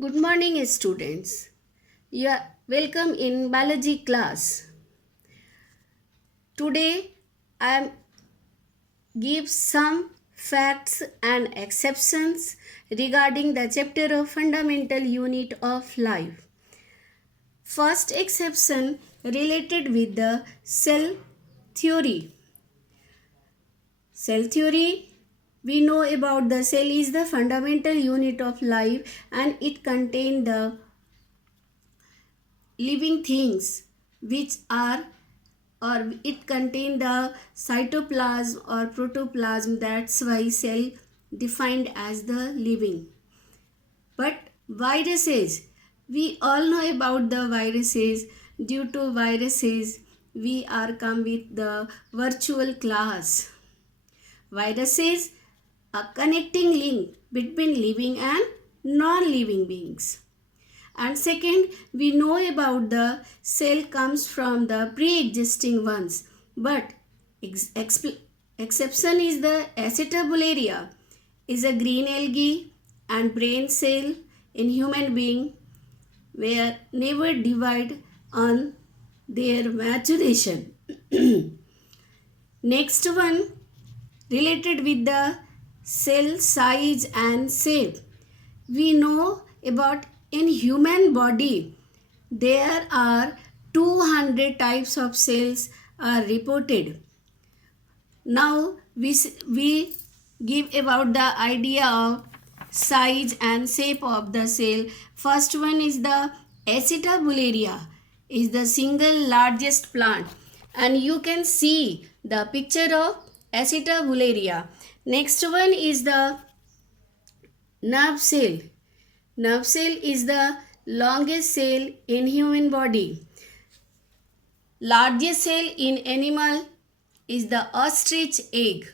Good morning, students. You are welcome in biology class. Today, I am give some facts and exceptions regarding the chapter of fundamental unit of life. First exception related with the cell theory. Cell theory, we know about the cell is the fundamental unit of life and it contains the living things which are or it contain the cytoplasm or protoplasm. That's why cell defined as the living. But viruses, we all know about the viruses. Due to viruses we are come with the virtual class. Viruses, a connecting link between living and non-living beings. And second, we know about the cell comes from the pre-existing ones. But exception is the acetabularia is a green algae and brain cell in human being were never divide on their maturation. Next one related with the cell size and shape. We know about in human body there are 200 types of cells are reported. Now we give about the idea of size and shape of the cell. First one is the acetabularia is the single largest plant and you can see the picture of acetabularia. Next one is the nerve cell. Nerve cell is the longest cell in human body. Largest cell in animal is the ostrich egg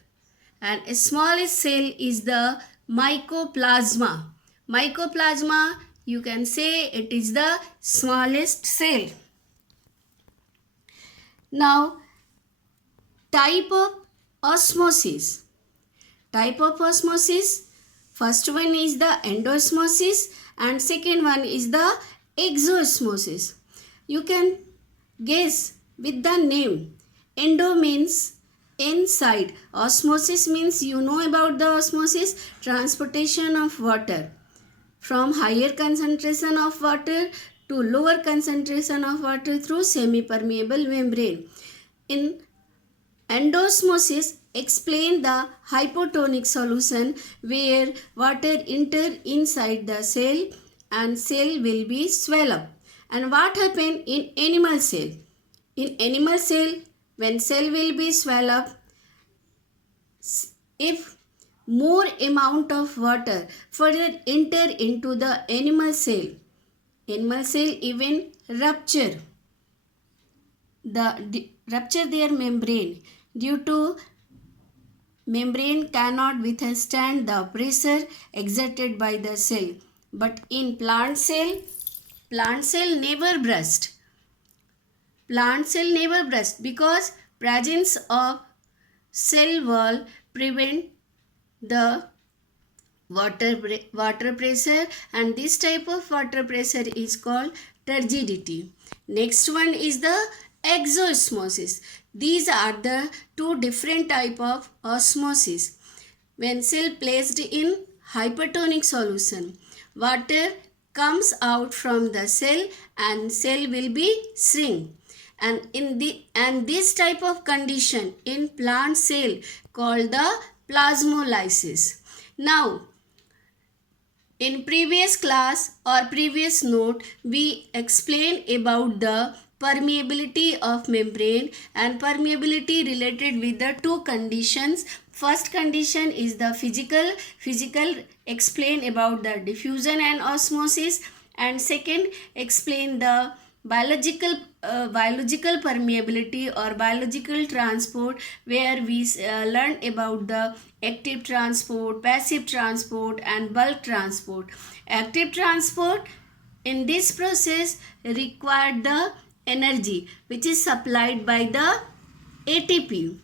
and smallest cell is the mycoplasma. Mycoplasma, you can say it is the smallest cell. Now, type of osmosis. Type of osmosis, first one is the endosmosis and second one is the exosmosis. You can guess with the name. Endo means inside. Osmosis means you know about the osmosis, transportation of water from higher concentration of water to lower concentration of water through semi-permeable membrane. In endosmosis, explain the hypotonic solution where water enter inside the cell and cell will be swell up. And what happen in animal cell? In animal cell, when cell will be swell up, if more amount of water further enter into the animal cell even rupture their membrane due to membrane cannot withstand the pressure exerted by the cell. But in plant cell never burst. Plant cell never burst because presence of cell wall prevent the water pressure, and this type of water pressure is called turgidity. Next one is the exosmosis. These are the two different type of osmosis. When cell placed in hypertonic solution, water comes out from the cell and cell will be shrink. And this type of condition in plant cell called the plasmolysis. Now, in previous class or previous note, we explained about the permeability of membrane and permeability related with the two conditions. First condition is the physical explain about the diffusion and osmosis, and second explain the biological permeability or biological transport where we learn about the active transport, passive transport and bulk transport. Active transport, in this process require the energy which is supplied by the ATP.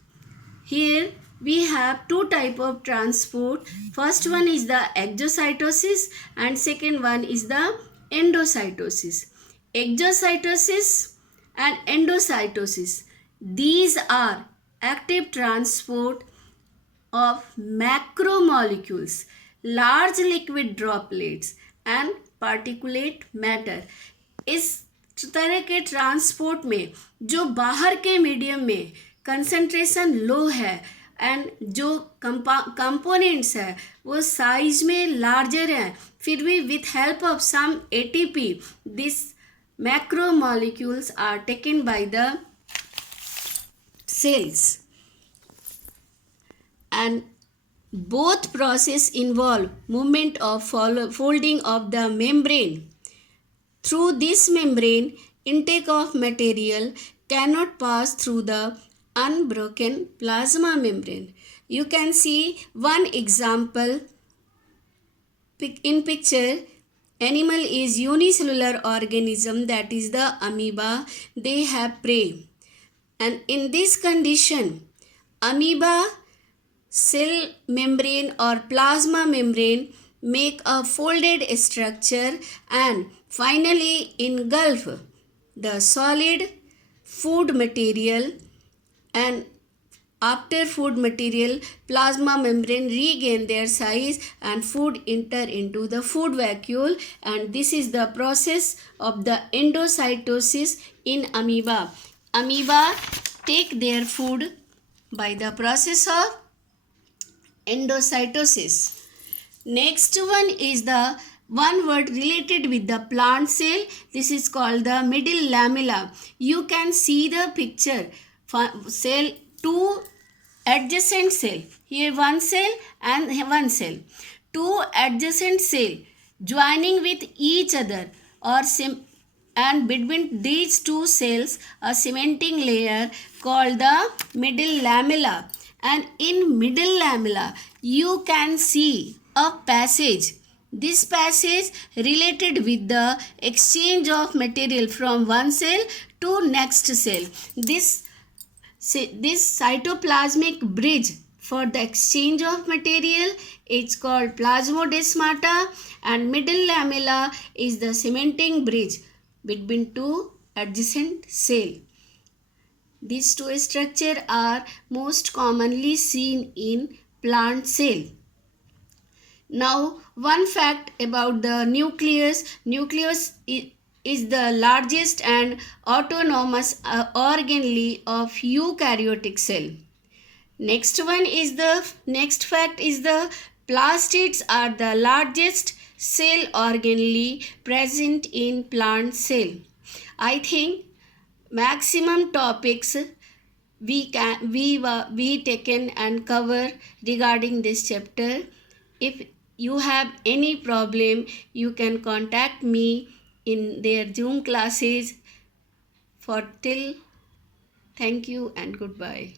Here we have two type of transport. First one is the exocytosis and second one is the endocytosis. Exocytosis and endocytosis, these are active transport of macromolecules, large liquid droplets and particulate matter. इस तरह के transport में जो बाहर के medium में concentration लो है and जो कंपोनेंट्स है वो साइज में लार्जर हैं, फिर भी with help of some ATP this macromolecules are taken by the cells, and both process involve movement of folding of the membrane. Through this membrane, intake of material cannot pass through the unbroken plasma membrane. You can see one example in picture. Animal is unicellular organism, that is the amoeba. They have prey, and in this condition amoeba cell membrane or plasma membrane make a folded structure and finally engulf the solid food material, and after food material plasma membrane regain their size and food enter into the food vacuole, and this is the process of the endocytosis in amoeba. Amoeba take their food by the process of endocytosis. Next one is the one word related with the plant cell. This is called the middle lamella. You can see the picture. Cell, two adjacent cell. Here one cell and one cell. Two adjacent cell joining with each other or and between these two cells a cementing layer called the middle lamella, and in middle lamella you can see a passage. This passage related with the exchange of material from one cell to next cell. This cytoplasmic bridge for the exchange of material is called plasmodesmata, and middle lamella is the cementing bridge between two adjacent cells. These two structures are most commonly seen in plant cell. Now, one fact about the nucleus. Nucleus is the largest and autonomous organelle of eukaryotic cell. Next fact is the plastids are the largest cell organelle present in plant cell. I think maximum topics we taken and cover regarding this chapter. If you have any problem, you can contact me in their Zoom classes. For till, thank you and goodbye.